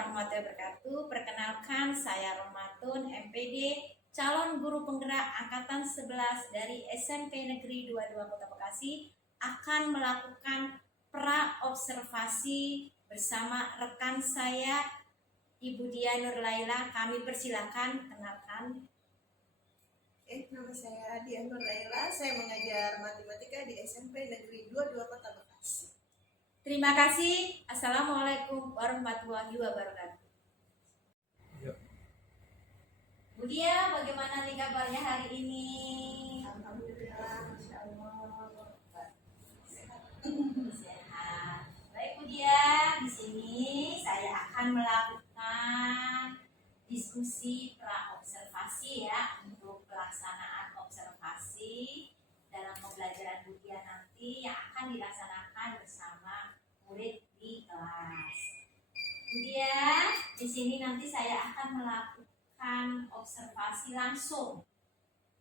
warahmatullahi wabarakatuh. Perkenalkan, saya Romatun, MPD, calon guru penggerak angkatan 11 dari SMP Negeri 22 Kota Bekasi, akan melakukan pra-observasi bersama rekan saya, Ibu Dia Nurlaila. Kami persilakan, kenalkan. Nama saya Dia Nurlaila. Saya mengajar matematika di SMP Negeri 22 Kota Bekasi. Terima kasih. Assalamualaikum warahmatullahi wabarakatuh. Bu Dia, bagaimana nih kabarnya hari ini? Alhamdulillah, Masya Allah. Sehat. Baik Bu Dia, di sini saya akan melakukan diskusi pra-observasi ya untuk pelaksanaan observasi dalam pembelajaran Bu Dia nanti yang akan dilaksanakan bersama murid di kelas. Bu Dia, di sini nanti saya akan melakukan observasi langsung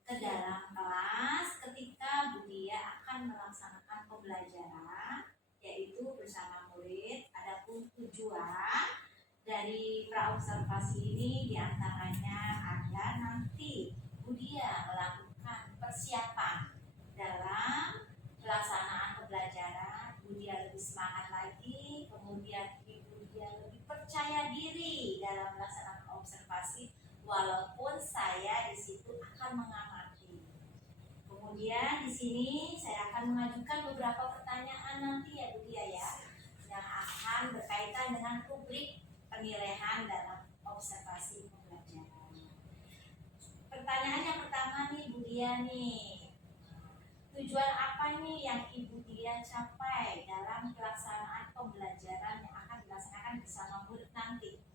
ke dalam kelas ketika Bu Dia akan melaksanakan pembelajaran, yaitu bersama murid. Adapun tujuan dari praobservasi ini diantaranya agar nanti Bu Dia melakukan persiapan dalam pelaksanaan pembelajaran. Bu Dia lebih semangat lagi, kemudian Bu Dia lebih percaya diri dalam pelaksanaan observasi, walaupun saya di situ akan mengamati. Kemudian di sini saya akan mengajukan beberapa pertanyaan nanti ya Bu Dia ya, yang akan berkaitan dengan rubrik penilaian dalam observasi pembelajaran. Pertanyaan yang pertama nih Bu Dia nih, tujuan apa nih yang Ibu Dia capai dalam pelaksanaan pembelajaran yang akan dilaksanakan bersama murid nanti?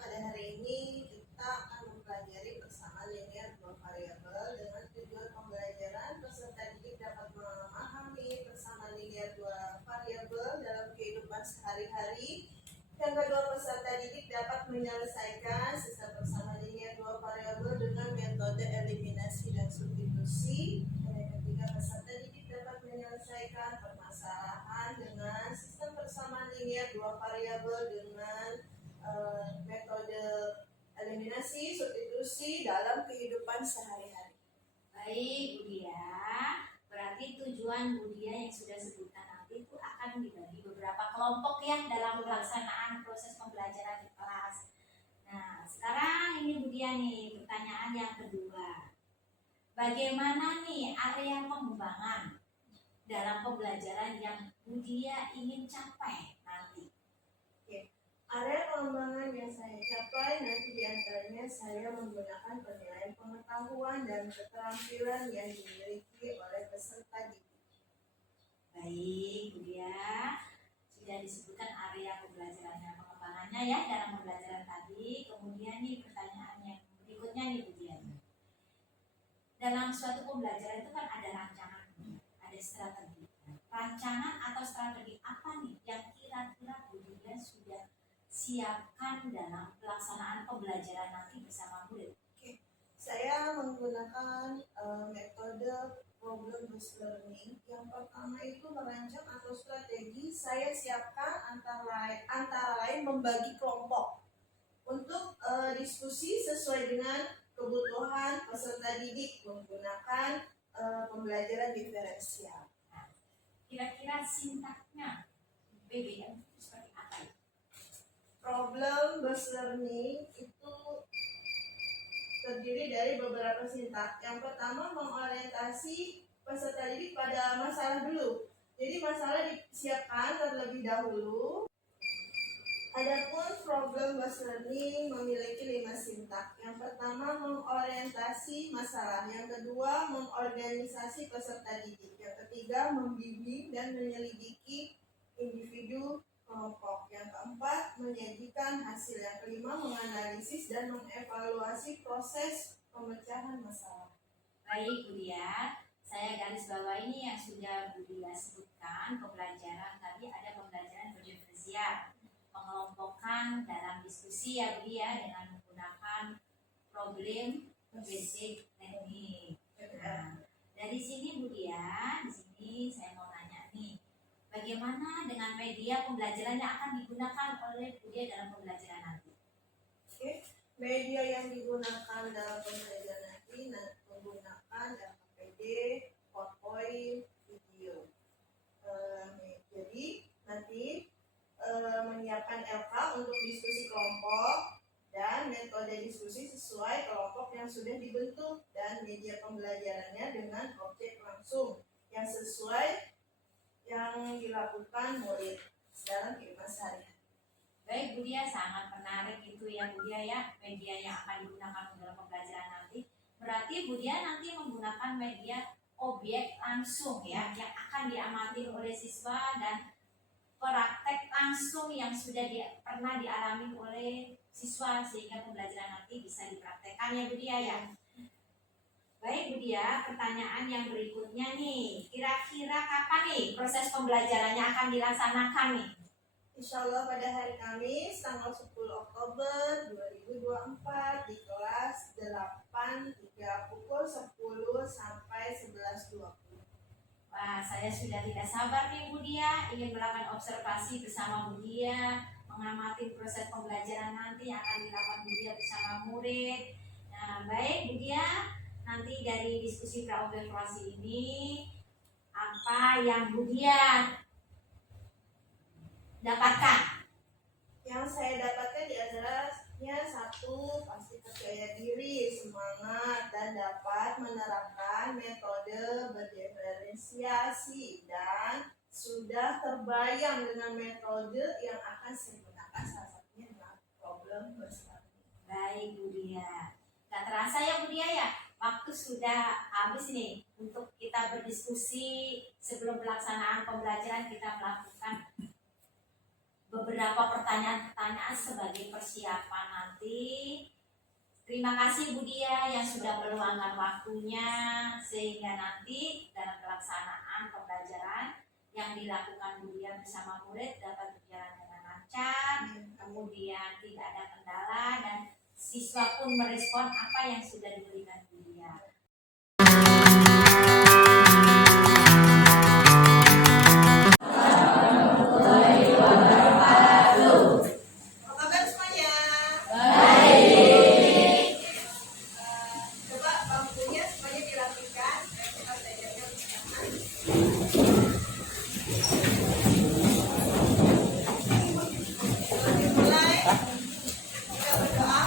Pada hari ini kita akan mempelajari bersama linear dua variabel dengan tujuan pembelajaran peserta didik dapat memahami bersama linear dua variabel dalam kehidupan sehari-hari. Yang kedua, peserta didik dapat menyelesaikan sistem bersama linear dua variabel dengan metode eliminasi dan substitusi. Dan yang ketiga, peserta didik dapat menyelesaikan permasalahan dengan sistem bersama linear dua variabel dengan metode eliminasi, substitusi dalam kehidupan sehari-hari. Baik Bu Dia, berarti tujuan Bu Dia yang sudah sebutkan nanti itu akan dibagi beberapa kelompok ya dalam pelaksanaan proses pembelajaran di kelas. Nah, sekarang ini Bu Dia nih, pertanyaan yang kedua. Bagaimana nih area pengembangan dalam pembelajaran yang Bu Dia ingin capai nanti? Area pengembangan yang saya capai nanti diantaranya saya menggunakan penilaian pengetahuan dan keterampilan yang dimiliki oleh peserta didik. Baik Bu Dia, sudah disebutkan area pembelajarannya, pengembangannya ya dalam pembelajaran tadi. Kemudian nih pertanyaan yang berikutnya nih Bu Dia. Dalam suatu pembelajaran itu kan ada rancangan, ada strategi. Rancangan atau strategi apa nih yang kira-kira Bu Dia sudah siapkan dalam pelaksanaan pembelajaran nanti bersama murid? Saya menggunakan metode problem based learning. Yang pertama itu merancang atau strategi saya siapkan antara lain membagi kelompok untuk diskusi sesuai dengan kebutuhan peserta didik menggunakan pembelajaran diferensial. Nah, kira-kira sintaknya BBM seperti apa ya? Problem based learning itu terdiri dari beberapa sintak. Yang pertama, mengorientasi peserta didik pada masalah dulu. Jadi masalah disiapkan terlebih dahulu. Adapun problem based learning memiliki 5 sintak. Yang pertama, mengorientasi masalah. Yang kedua, mengorganisasi peserta didik. Yang ketiga, membimbing dan menyelidiki individu kelompok. Yang keempat, menyajikan hasil. Yang kelima, menganalisis dan mengevaluasi proses pemecahan masalah. Baik Bu Dia, saya garis bawah ini yang sudah Bu Dia sebutkan. Pembelajaran tadi ada pembelajaran berdiferensial, pengelompokan dalam diskusi ya Bu Dia dengan menggunakan problem basic learning. Nah, dari sini Bu Dia, di sini saya mau nanya nih, bagaimana dengan media pembelajaran yang akan digunakan oleh Bu Dia dalam pembelajaran nanti? Oke, media yang digunakan dalam pembelajaran nanti menggunakan LKPD, PowerPoint, video. Jadi nanti menyiapkan LK untuk diskusi kelompok dan metode diskusi sesuai kelompok yang sudah dibentuk dan media pembelajarannya dengan objek langsung yang sesuai yang dilakukan murid dalam kehidupan sehari-hari. Baik Bu Dia, sangat menarik itu ya Bu Dia ya, media yang akan digunakan dalam pembelajaran nanti. Berarti Bu Dia nanti menggunakan media objek langsung ya, yang akan diamati oleh siswa dan praktek langsung yang sudah pernah dialami oleh siswa sehingga pembelajaran nanti bisa dipraktekkan ya Bu Dia ya. Baik Bu Dia, pertanyaan yang berikutnya nih, kira-kira kapan nih proses pembelajarannya akan dilaksanakan nih? Insya Allah pada hari Kamis tanggal 10 Oktober 2024 di kelas 8 pukul 10 sampai 11.20. Wah, saya sudah tidak sabar nih Bu Dia, ingin melakukan observasi bersama Bu Dia, mengamati proses pembelajaran nanti yang akan dilakukan Bu Dia bersama murid. Nah, baik Bu Dia, nanti dari diskusi pra-observasi ini, apa yang Bu Dia dapatkan? Yang saya dapatkan adalah satu, pasti percaya diri, semangat, dan dapat menerapkan metode berdiferensiasi dan sudah terbayang dengan metode yang akan saya gunakan, salah satunya adalah problem bersama. Baik Bu Dia, gak terasa ya Bu Dia ya, waktu sudah habis nih untuk kita berdiskusi. Sebelum pelaksanaan pembelajaran kita melakukan beberapa pertanyaan-pertanyaan sebagai persiapan nanti. Terima kasih Bu Dia yang sudah meluangkan waktunya sehingga nanti dalam pelaksanaan pembelajaran yang dilakukan Bu Dia bersama murid dapat berjalan dengan lancar, kemudian tidak ada kendala dan siswa pun merespon apa yang sudah diberikan Bu Dia. Kita berdoa.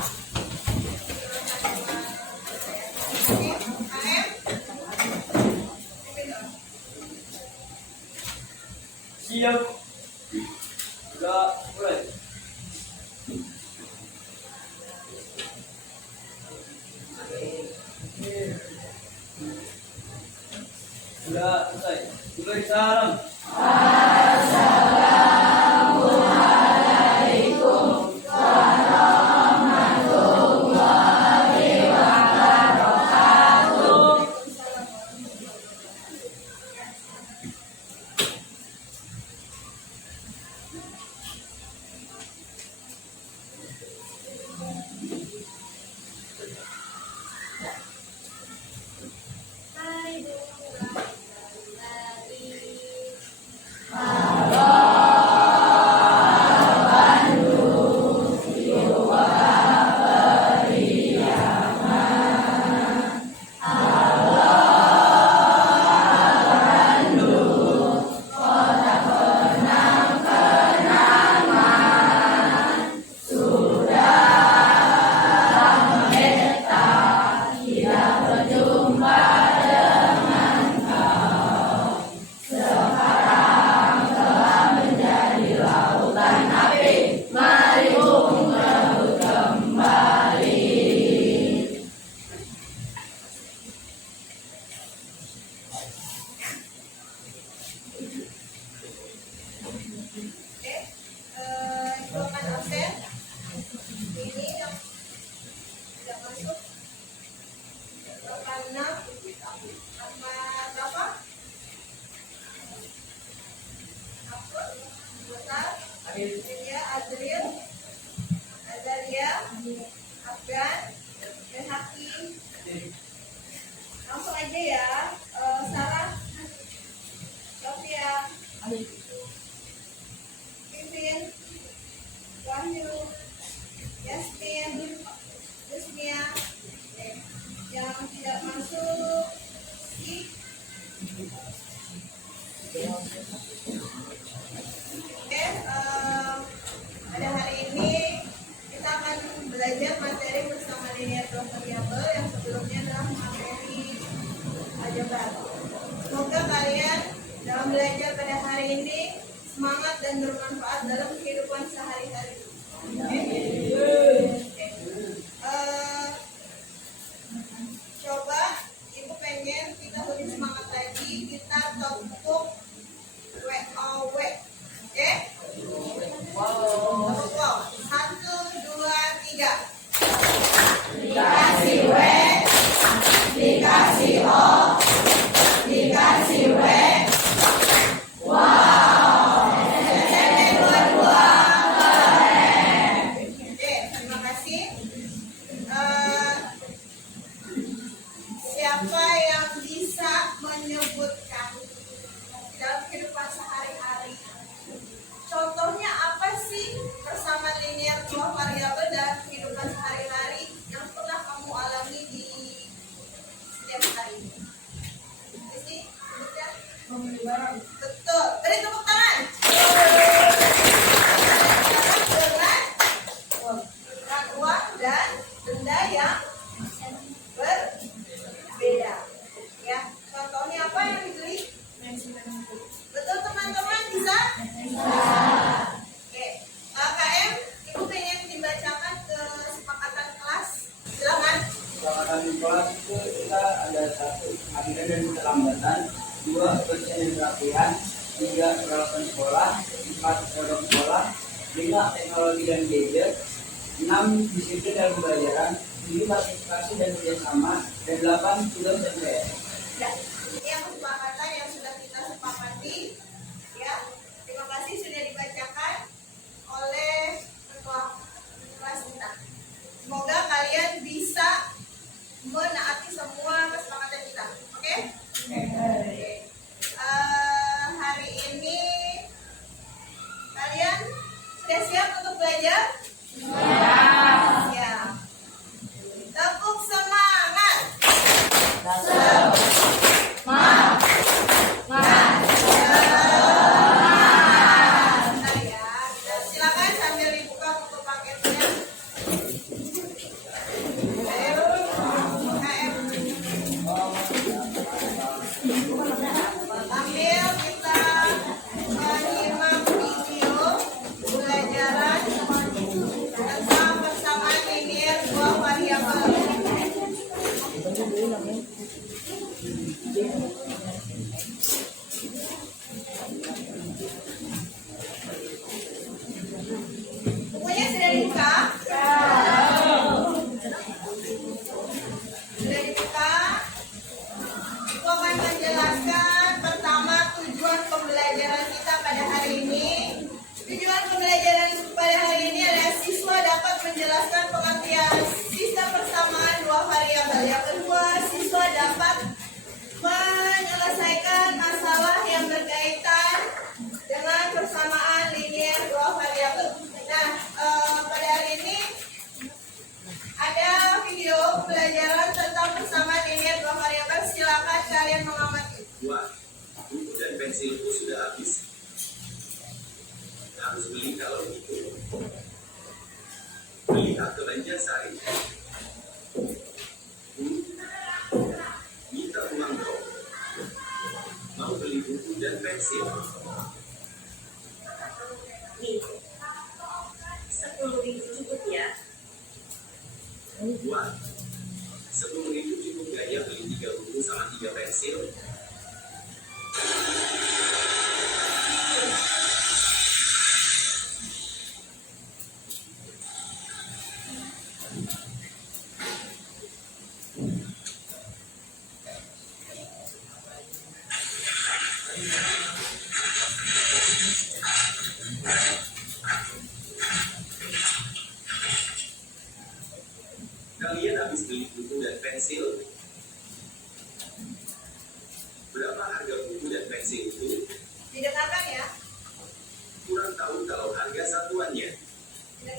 Wahyu, Yasmin, Yusmia. Oke. Yang tidak masuk si. Oke, pada hari ini kita akan belajar materi bersama linear dua variabel yang sebelumnya adalah materi aljabar. Semoga kalian dalam belajar pada hari ini semangat dan bermanfaat dalam kehidupan sehari-hari. Coba ibu pengen kita lebih semangat lagi, kita tepuk WOW. Oke? Wow. 1, 2, 3. Dikasih W, dikasih O, dikasih W. Wow. Dua. Oke, terima kasih. Siapa yang bisa menyebutkan dalam kehidupan sehari-hari? Contohnya apa sih persamaan linear dua variabel dalam kehidupan sehari-hari yang pernah kamu alami di setiap hari? Jadi, sebutkan. Membeli barang. Betul. Beri tepuk tangan. Dengan uang dan benda yang berbeda. Ya, contohnya apa yang dibeli? Betul teman-teman, bisa? Oke, KM, ibu pengen dibacakan kesepakatan kelas. Silakan. Kesepakatan kelas itu kita ada 1 adegan dan keterlambatan, 2 persen pelatihan, 3 peralatan sekolah, 4 produk sekolah, 5 teknologi dan gadget, 6 disiplin dalam pembelajaran, 7 partisipasi dan kerjasama, dan 8 tugas dan PR. Ya, ini yang kesepakatan yang sudah kita sepakati. Ya, terima kasih sudah dibacakan oleh ketua kelas kita. Semoga kalian bisa menaati semua kesepakatan kita. Oke? Oke. Hari ini kalian sudah siap untuk belajar? Siap. Tepuk semangat. Bentar ya. Silakan sambil dibuka buku paketnya. Ayo, KM. Sambil kita menyimak video pembelajaran tentang persamaan linear dua variabel. Bukunya sudah dibuka? Sudah dibuka? Aku akan menjelaskan pertama tujuan pembelajaran kita pada hari ini. Tujuan pembelajaran pada hari ini adalah siswa dapat menjelaskan pengertian sistem persamaan dua variabel. Yang kedua, siswa dapat menyelesaikan masalah yang berkaitan dengan persamaan linear dua variabel. Nah, pada hari ini ada video pembelajaran tentang persamaan linear dua variabel. Silakan kalian mengamati. Wah, buku dan pensilku sudah habis. Harus beli kalau gitu. Lihat ke Banjarsari. Minta uang dong. Mau beli buku dan pensil. Nih, 10.000 cukup ya? Wah, 10.000 cukup gak ya beli 3 buku sama 3 pensil? Kalian habis beli buku dan pensil? Berapa harga buku dan pensil itu? Didengarkan ya. Kurang tahu kalau harga satuannya. Didengarkan.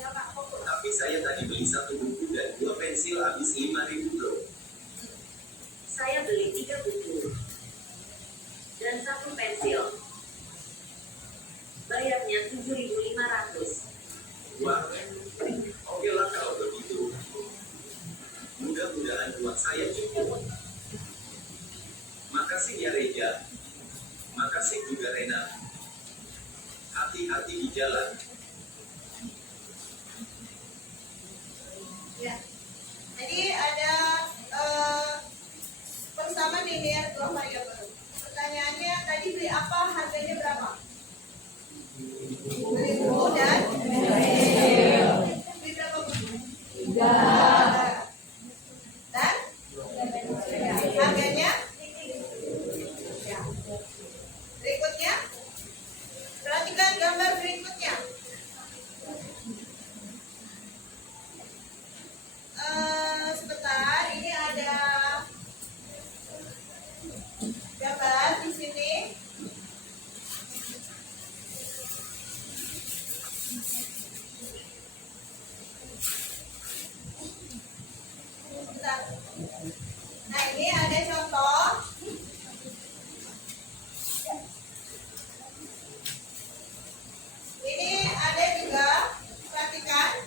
saya tadi beli 1 buku dan 2 pensil habis 5.000 bro. Saya beli 3 buku dan 1 pensil. Bayarnya 7.500. Wah, oke lah kalau begitu. Mudah-mudahan uang saya cukup. Makasih ya Reja. Makasih juga Rena. Hati-hati di jalan. Ya. Jadi ada persamaan linear dua variabel. Pertanyaannya tadi beli apa, harganya berapa? Beli buku dan beli berapa buku? 3. Dan harganya? Ya. Berikutnya, perhatikan gambar berikutnya. Sebentar, ini ada gambar di sini. Bentar. Nah, ini ada contoh. Ini ada juga, perhatikan.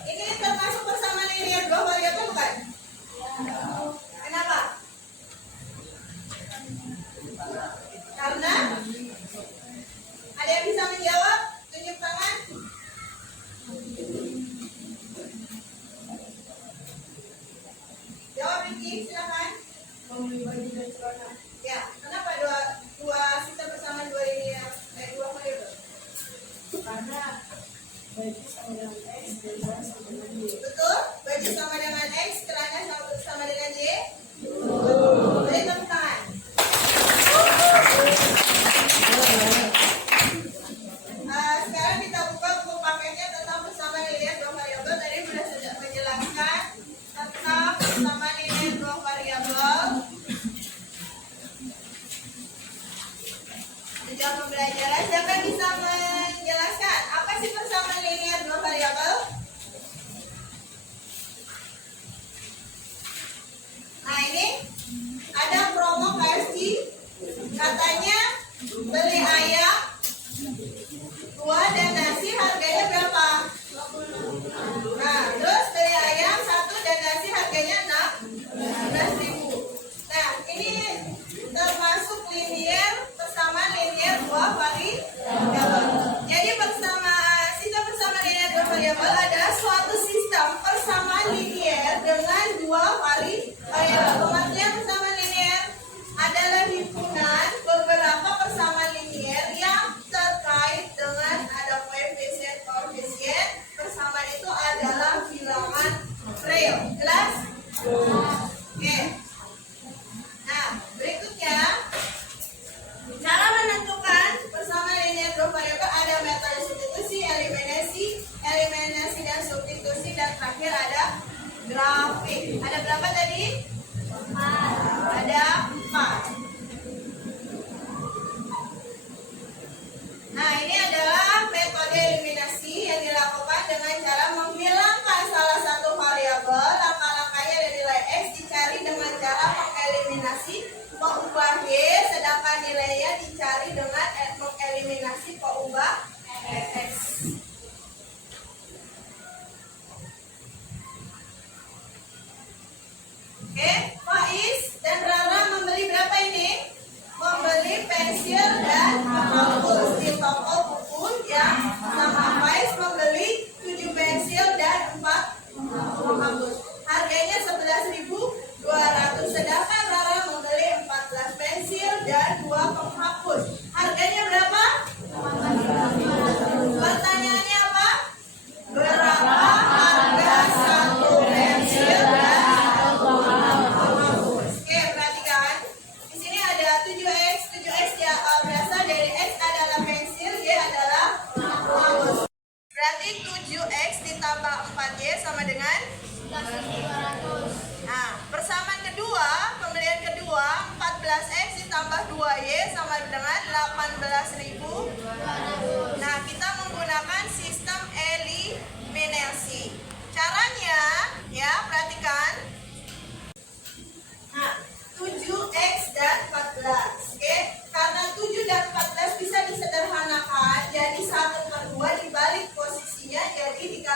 Ini termasuk persamaan linear dua variabel bukan? Kenapa? Karena ada yang bisa menjawab? Tunjuk tangan. Jawab Ricky, silakan. Ya, kenapa dua sistem persamaan dua linear dua variabel? Karena baju sama dengan X dan Y sama dengan Y. Betul? Baju sama dengan X, celana sama dengan Y. Boleh tepuk tangan. Sekarang kita buka buku paketnya tentang persamaan linear dua variabel. Tadi sudah menjelaskan tentang persamaan linear dua variabel. Sejak pembelajaran, siapa yang bisa menjelaskan apa sih persamaan linear dua variabel? Nah, ini ada promo KFC, katanya beli ayam 2 dan nasi harganya berapa? Nah, terus beli ayam 1 dan nasi harganya 16.000. Nah, ini termasuk linear, persamaan linear dua variabel. Jadi sistem persamaan linear dua variabel adalah suatu sistem persamaan linear dengan dua variabel. Pengertian persamaan linear adalah himpunan beberapa persamaan linear yang terkait dengan ada koefisien. Persamaan itu adalah bilangan real. Jelas? Oke. Nah, berikutnya cara menentukan persamaan linear dua variabel ada metode substitusi, eliminasi dan substitusi, dan terakhir ada grafik. Ada berapa tadi? 4. Ada 4. Nah, ini adalah metode eliminasi yang dilakukan dengan cara menghilangkan salah satu variabel. Langkah-langkahnya ada nilai X dicari dengan cara mengeliminasi mengubah Y, sedangkan nilainya dicari dengan mengeliminasi mengubah X. Oke, Faiz dan Rara membeli berapa ini? Membeli pensil dan penghapus di toko buku yang sama. Faiz membeli 7 pensil dan 4 penghapus. Harganya 11.200. Sedangkan Rara membeli 14 pensil dan 2 penghapus. Harganya berapa? Pertanyaannya apa? Berapa harga 1 pensil dan 1 penghapus? Oke, perhatikan. Di sini ada 7X. 7X ya, berasal dari X adalah pensil, Y adalah penghapus. Berarti 7X ditambah 4Y sama dengan 11.200. Nah, persamaan kedua, pembelian kedua, 14X ditambah 2Y sama dengan 18.000. Nah, kita menggunakan sistem eliminasi.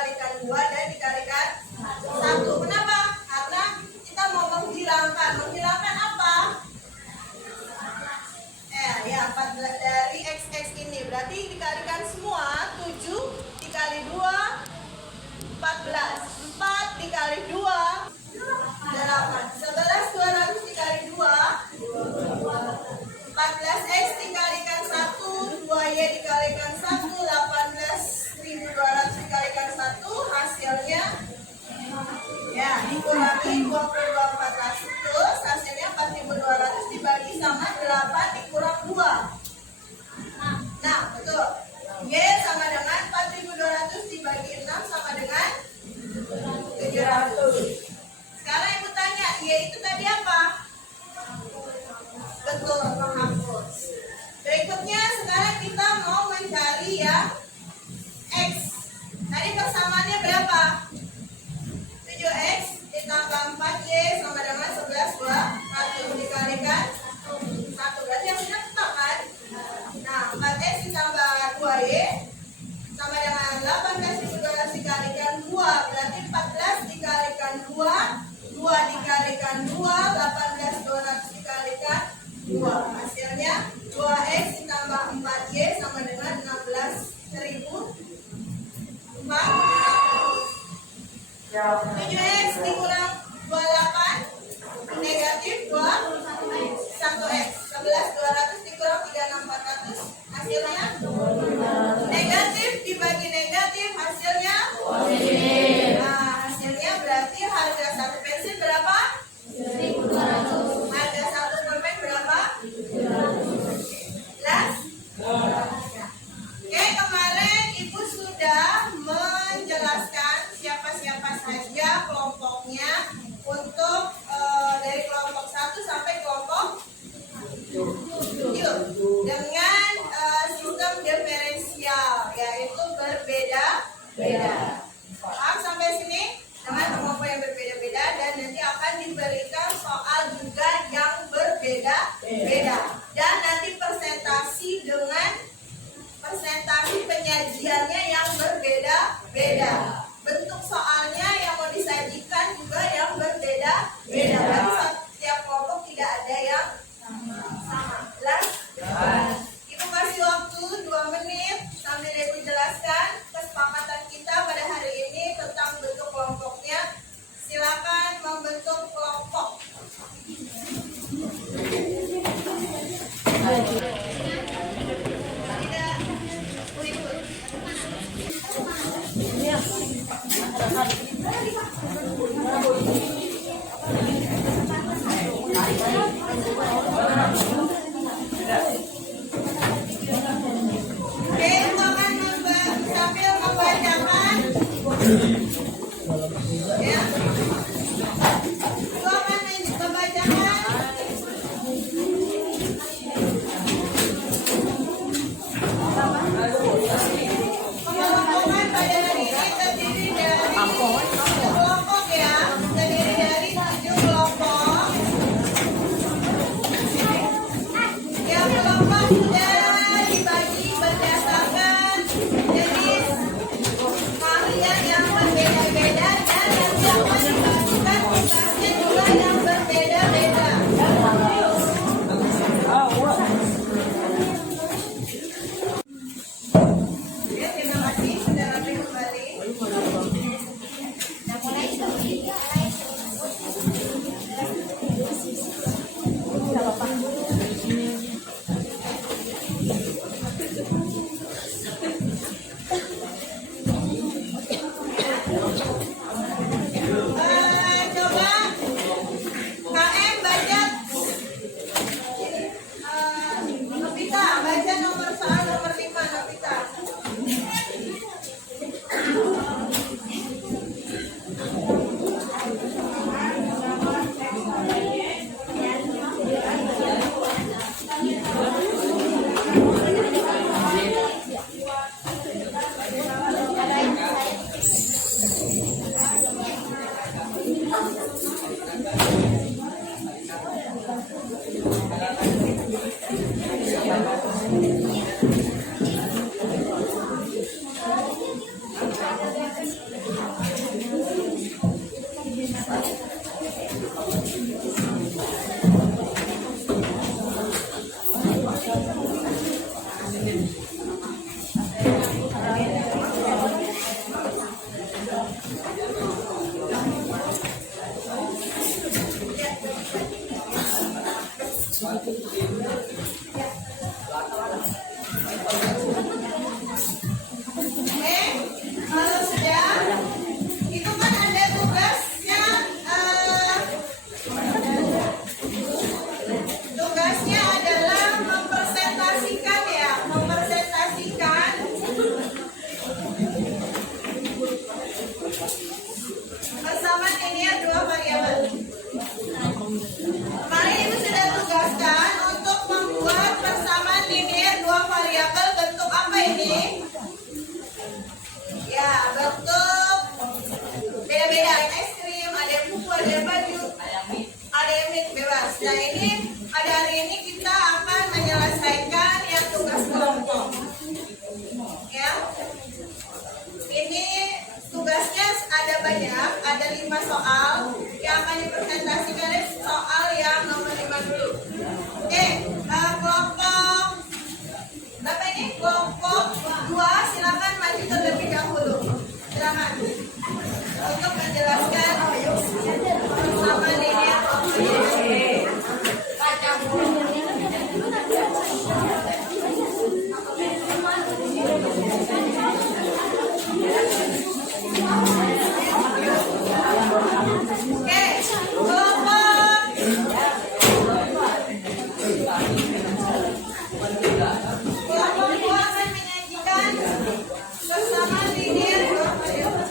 dikalikan 2 dan dikalikan 1. Kenapa? Karena kita mau menghilangkan. Menghilangkan apa? Ya 14 dari x ini. Berarti dikalikan semua. 7 dikali 2 14. 4 dikali 2 8. 11 200 dikali 2 14x dikalikan 1 2y dikalikan 1 18.200 dikalikan 1 hasilnya ya dikurangi 22.400 hasilnya 4.200 dibagi sama 8 dikurang 2. Nah betul, y sama dengan 4.200 dibagi 6 sama dengan 700. Sekarang ibu tanya, y itu tadi apa? Betul, menghapus. Berikutnya sekarang kita mau mencari yang x. Tadi persamaannya berapa? 7x ditambah 4y sama dengan 11.200 dikalikan 1. Berarti yang benar tetap kan? Nah 4x ditambah 2y sama dengan 18.200 dikalikan 2. Berarti 14 dikalikan 2 dikalikan 2 18.200 dikalikan 2. Hasilnya 2x ditambah 4y sama dengan 16.400. 7x dikurang 28 negatif 2 1x. 11.200 dikurang 36.400 hasilnya negatif dibagi negatif hasilnya positif. Nah hasilnya berarti harga satu pensil berapa? 1.200. Harga satu pulpen berapa? 11. Oke, kemarin ibu sudah menjelaskan siapa-siapa saja kelompoknya untuk dari kelompok 1 sampai kelompok 7 dengan sistem diferensial yaitu berbeda-beda. Paham sampai sini? Dengan kelompok yang berbeda-beda dan nanti akan diberikan soal juga yang berbeda-beda dan nanti presentasi penyajiannya yang berbeda-beda. Bentuk soalnya yang mau disajikan juga yang berbeda-beda. Dan setiap kelompok tidak ada yang sama. Jelas? Ibu kasih waktu 2 menit sambil ibu jelaskan kesepakatan kita pada hari ini tentang bentuk kelompoknya. Silakan membentuk kelompok. Oke, itu akan sambil membacakan ya. Itu akan membacakan pengelompokan pada hari ini terdiri dari kelompok ya, terdiri dari 7 kelompok. Yang kelompok sudah dibagi berdasarkan jenis keahlian yang berbeda. Kalau sudah, itu kan ada tugasnya. Tugasnya adalah mempresentasikan ya, mempresentasikan persamaan linear dua variabel. Kemarin ibu sudah tugaskan untuk membuat persamaan linear dua variabel bentuk apa ini? Ya, bentuk beda-beda. Ada es krim, ada yang buku, ada yang baju, ada yang mie, bebas. Nah ini pada hari ini kita akan menyelesaikan yang tugas kelompok. Ya, ini tugasnya ada banyak, ada 5 soal yang akan dipresentasikan. Soal yang nomor 5 dulu. Oke, kelompok berapa ini? Kelompok 2, silakan maju terlebih dahulu. Silakan untuk menjelaskan bersama linear. Oke, kelompok 2 akan menyajikan bersama linear dua variabel.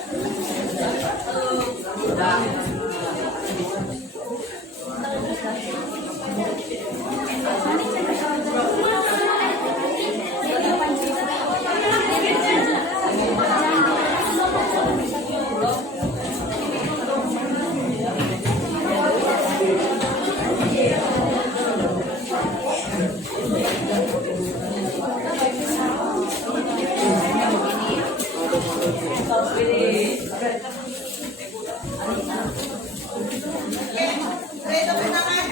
Oke, beri tepuk tangan.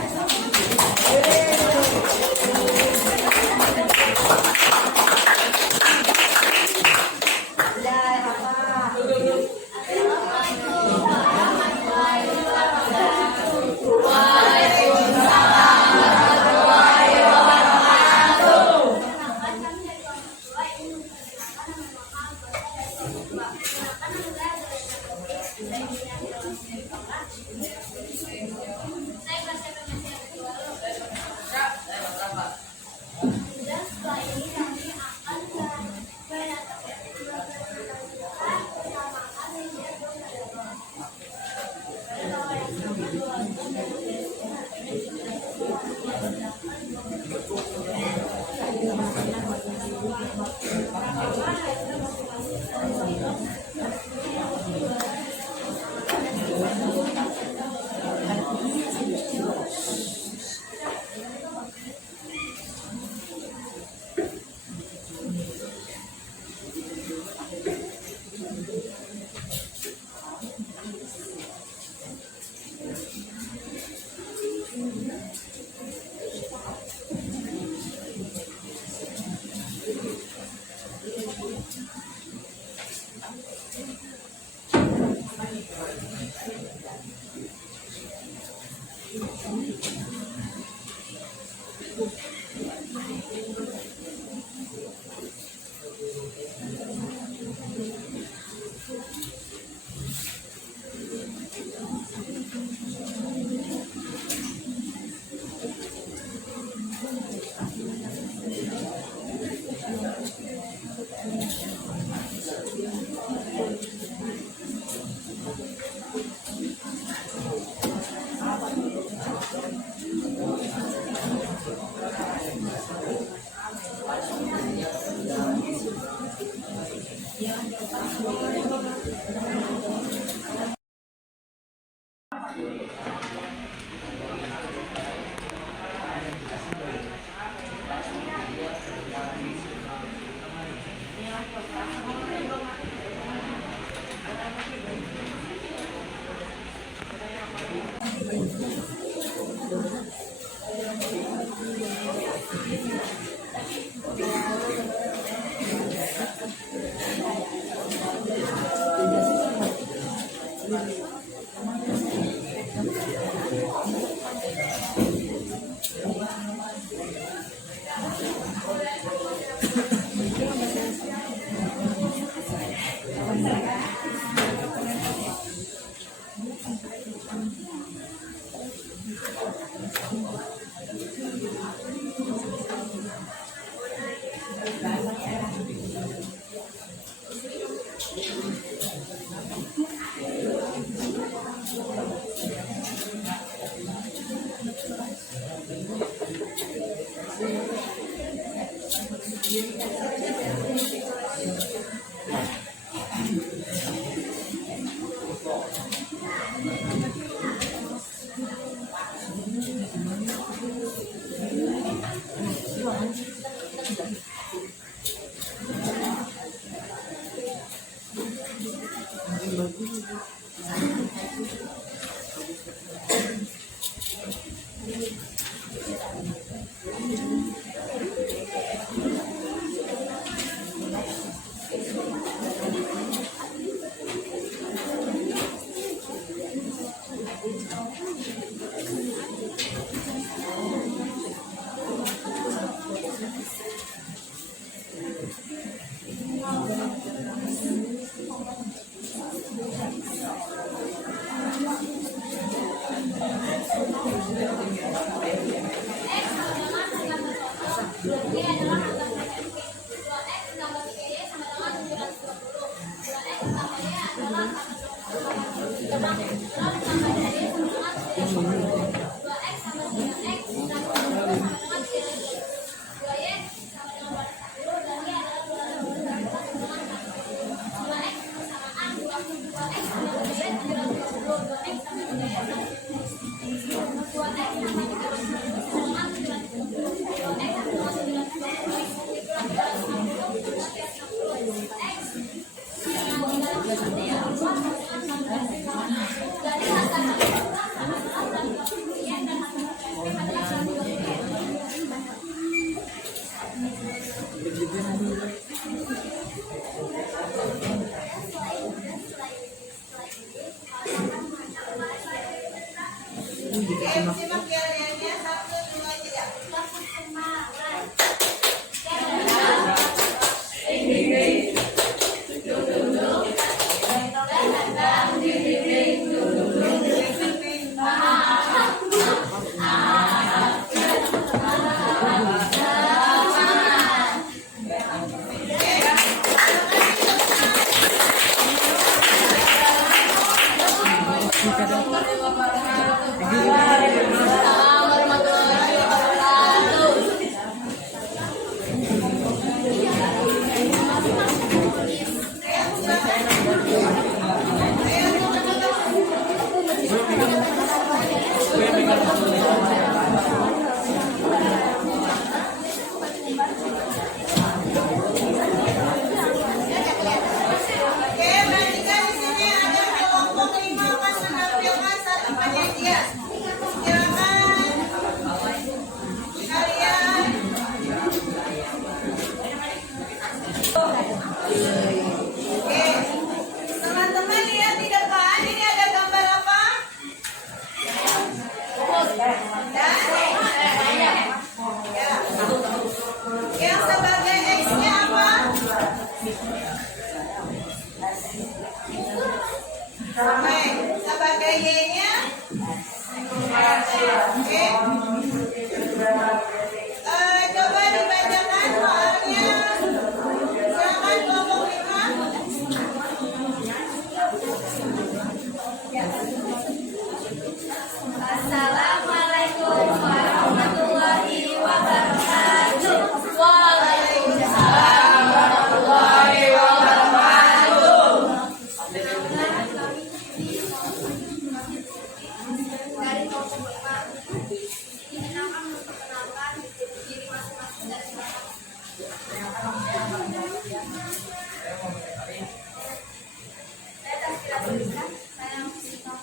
Simak biayanya 1, 2, 3. Oke, perhatikan di sini ada kelompok 5 akan menampilkan satu penyajian. Silakan kalian. Oke, teman-teman lihat di depan ini ada gambar apa? Dan ya. Yang sebagai X-nya apa? Oke, sebagai Y-nya? Oke. Coba dibacakan soalnya. Silakan kelompok 5. Assalamualaikum warahmatullahi wabarakatuh. Waalaikumsalam warahmatullahi wabarakatuh. Dari kelompok 5 ini akan memperkenalkan diri masing-masing dari silakan. Saya Tazkira Tulisan, saya Muslimah.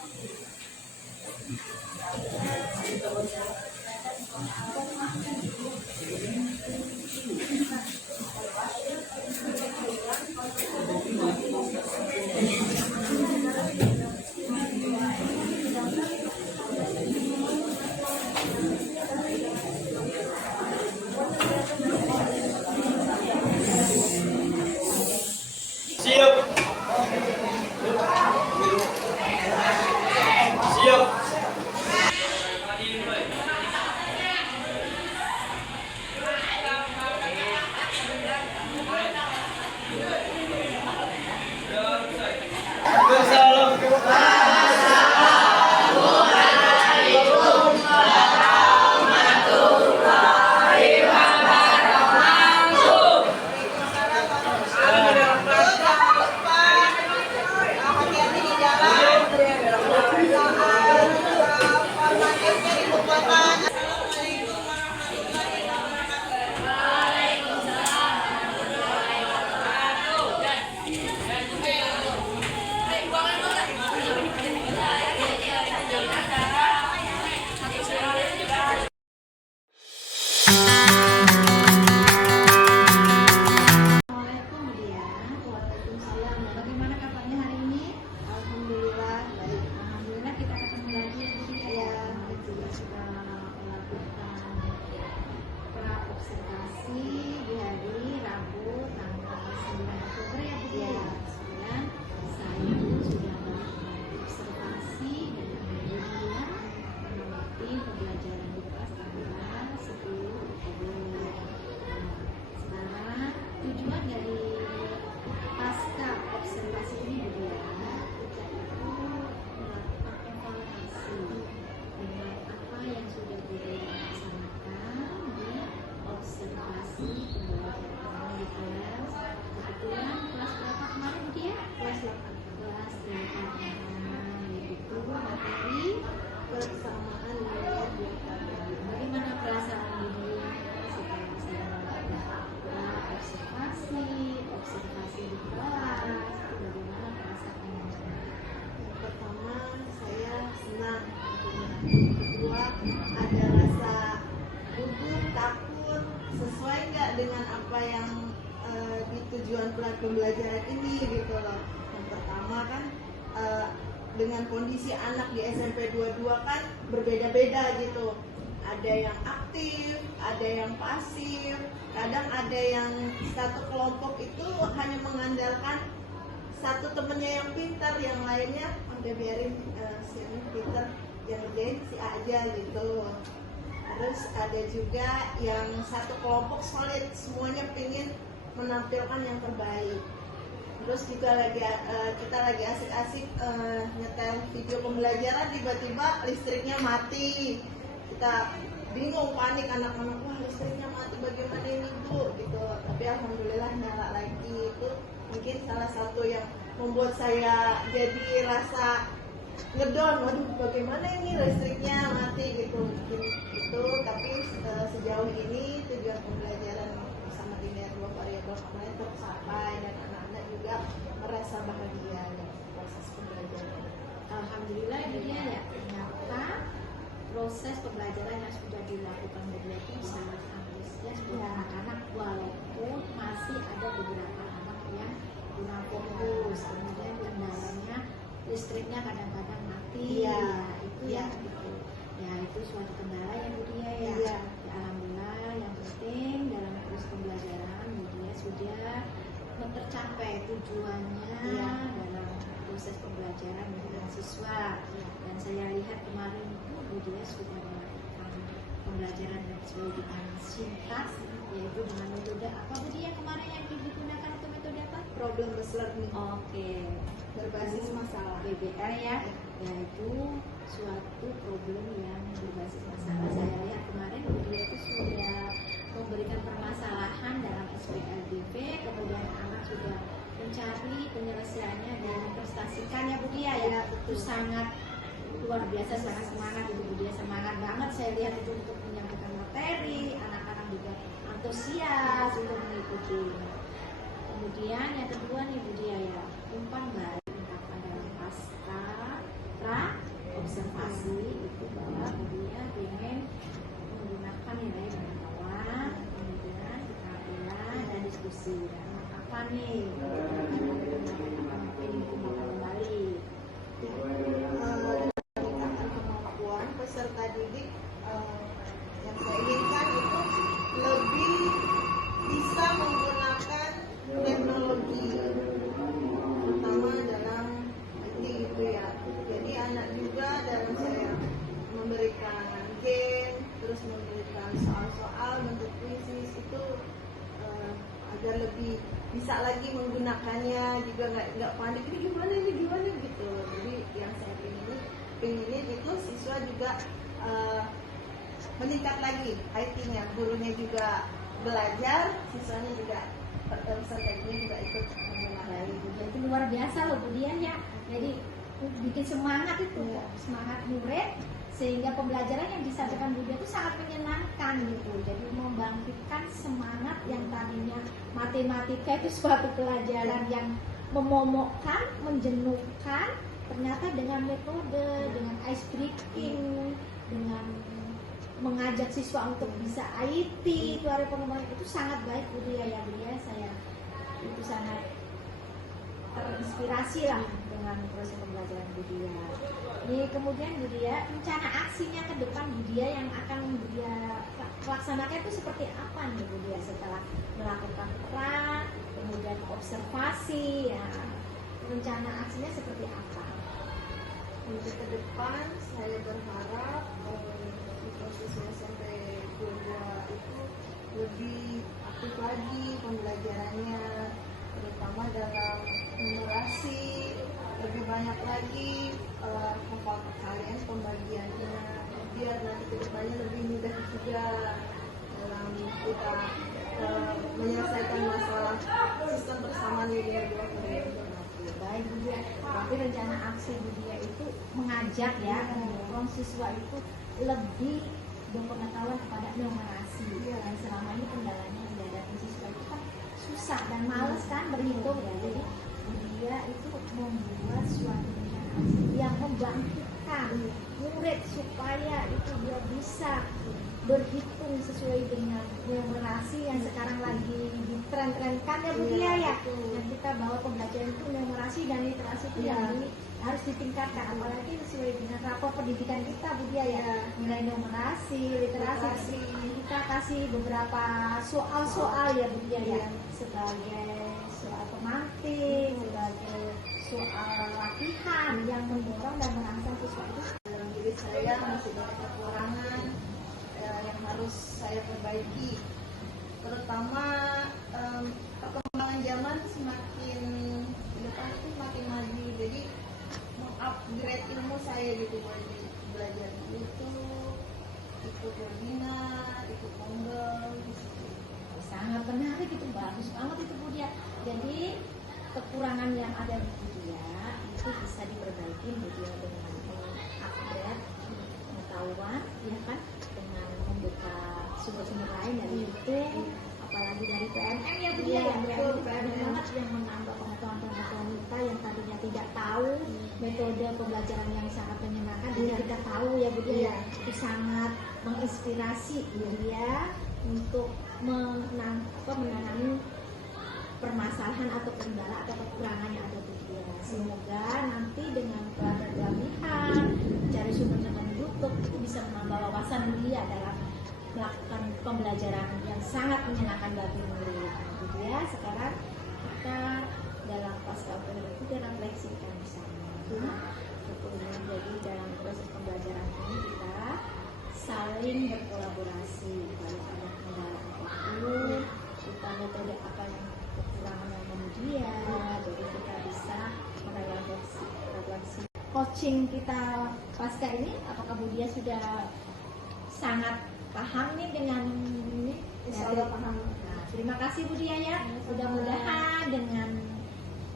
tujuan pembelajaran ini gitu loh. Yang pertama kan dengan kondisi anak di SMP 22 kan berbeda-beda gitu. Ada yang aktif, ada yang pasif, kadang ada yang satu kelompok itu hanya mengandalkan satu temennya yang pintar, yang lainnya udah biarin si ini pintar, yang ngerjain si A aja gitu. Terus ada juga yang satu kelompok solid, semuanya pengen menampilkan yang terbaik. Terus kita lagi asik-asik nyetel video pembelajaran, tiba-tiba listriknya mati. Kita bingung, panik anak-anak, wah listriknya mati, bagaimana ini Bu gitu. Tapi alhamdulillah nyala lagi. Itu mungkin salah satu yang membuat saya jadi rasa ngedon, waduh bagaimana ini listriknya mati gitu. Mungkin itu, tapi sejauh ini tujuan pembelajaran bersama linear 2 variabel kemarin tercapai dan anak-anak juga merasa bahagia dengan proses pembelajaran. Alhamdulillah ini dia ya, ternyata proses pembelajaran yang sudah dilakukan media itu sangat antusias buat anak-anak, walaupun masih ada beberapa anak yang kurang fokus, kemudian kendalanya listriknya kadang-kadang mati. Iya. Itu ya gitu. Ya itu suatu kendala yang Budia ya. Iya. Ya, alhamdulillah yang penting dalam proses pembelajaran Budia sudah tercapai tujuannya dalam proses pembelajaran dengan siswa. Dan saya lihat kemarin itu Budia sudah melakukan pembelajaran yang sesuai dengan singkat, yaitu dengan metode apa Budia kemarin yang digunakan untuk metode apa? Problem based learning, Oke, berbasis masalah. PBL ya, yaitu suatu problem yang berbasis masalah. Saya lihat kemarin Budia itu sudah memberikan permasalahan dalam SPLDV, kemudian anak sudah mencari penyelesaiannya dan memprestasikannya Budia ya. Itu sangat luar biasa, sangat semangat itu Budia, semangat banget saya lihat itu untuk menyampaikan materi, anak-anak juga antusias untuk mengikuti. Kemudian yang kedua nih Budia ya, umpan balik ungkapan dalam pasca pra observasi itu bahwa Budia ingin menggunakan nilai pengetahuan, kemudian keterampilan dan diskusi. Dan apa nih? Ini kembali. Meningkatkan kemampuan peserta didik, yang saya inginkan itu lebih bisa menggunakan teknologi, terutama dalam IT gitu ya. Jadi anak juga dalam saya memberikan game, terus memberikan soal-soal bentuk kuisis itu agar lebih bisa lagi menggunakannya, juga nggak panik ini gimana gitu. Jadi yang saya pengen itu siswa juga meningkat lagi IT-nya, gurunya juga belajar, siswanya juga pesertanya juga ikut menggunakan. Itu luar biasa loh Budia ya. Jadi bikin semangat itu, semangat murid, sehingga pembelajaran yang disampaikan Budia itu sangat menyenangkan gitu. Jadi membangkitkan semangat yang tadinya matematika itu suatu pelajaran yang memomokkan, menjenuhkan, ternyata dengan metode, dengan ice breaking, dengan mengajak siswa untuk bisa IT, itu ada pengembangan itu sangat baik Budia ya Budia. Saya itu sangat terinspirasi lah dengan proses pembelajaran Budia. Ini kemudian Budia, rencana aksinya ke depan Budia yang akan Budia laksanakan itu seperti apa nih Budia setelah melakukan peran, kemudian observasi ya, rencana aksinya seperti apa? Untuk ke depan saya berharap siswa SMP 22 itu lebih aktif lagi pembelajarannya, terutama dalam numerasi, lebih banyak lagi hafal kalian pembagiannya, biar nanti ke depannya lebih mudah juga dalam kita menyelesaikan masalah sistem bersama linear 2 variabel. Baik Budia, tapi rencana aksi Budia itu mengajak ya, mendorong siswa itu lebih berpengetahuan kepada numerasi. Dan selama ini kendalanya yang dihadapi siswa itu kan susah dan males kan berhitung ya. Jadi Budia itu membuat suatu rencana aksi yang membangkitkan mengajarkan murid supaya itu dia bisa berhitung sesuai dengan numerasi yang sekarang lagi ditren-trenkan ya Bu Dia ya. Dan kita bawa pembelajaran itu numerasi dan literasi itu yang harus ditingkatkan, apalagi sesuai dengan rapor pendidikan kita Bu Dia ya. Mulai numerasi, literasi, kita kasih beberapa soal-soal ya Bu Dia ya, sebagai soal pemantik, sebagai soal latihan yang mendorong dan merangsang siswa itu. Dalam diri saya masih banyak kekurangan yang harus saya perbaiki, terutama perkembangan zaman semakin ke depan itu makin maju, jadi mengupgrade ilmu saya gitu, belajar YouTube, ikut webinar, ikut Google gitu. Sangat menarik, itu bagus banget itu Bu Dia. Jadi kekurangan yang ada di Bu Dia itu bisa diperbaiki Bu Dia dengan upgrade pengetahuan ya kan, dengan membuka sumber-sumber lain dari YouTube, apalagi dari PNM ya Bu Dia ya. PNM banget yang menambah pengetahuan kita yang tadinya tidak tahu metode pembelajaran yang sangat menyenangkan, jadi kita tahu ya Bu Dia ya. Itu sangat menginspirasi Bu Dia untuk menangani permasalahan atau kendala atau kekurangan yang ada di dia. Semoga nanti dengan pelatihan, cari sumber-sumber YouTube itu bisa menambah wawasan dia dalam melakukan pembelajaran yang sangat menyenangkan bagi murid. Gitu ya. Sekarang kita dalam pasca kita refleksikan bersama. Jadi dalam proses pembelajaran ini kita saling berkolaborasi. Kalau ada kendala apapun, kita metode apa yang kekurangan yang dia, jadi kita bisa merefleksi. Coaching kita pasca ini, apakah Bu Dia sudah sangat paham nih dengan ini? Insyaallah paham. Nah, terima kasih Bu Dia ya. Mudah-mudahan dengan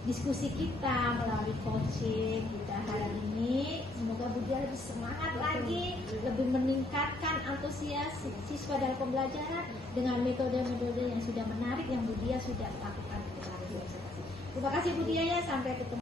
diskusi kita melalui coaching kita hari ini, semoga Bu Dia lebih semangat lagi, lebih meningkatkan antusias siswa dalam pembelajaran dengan metode-metode yang sudah menarik yang Bu Dia sudah lakukan kemarin. Terima kasih Bu Dia ya, sampai ketemu.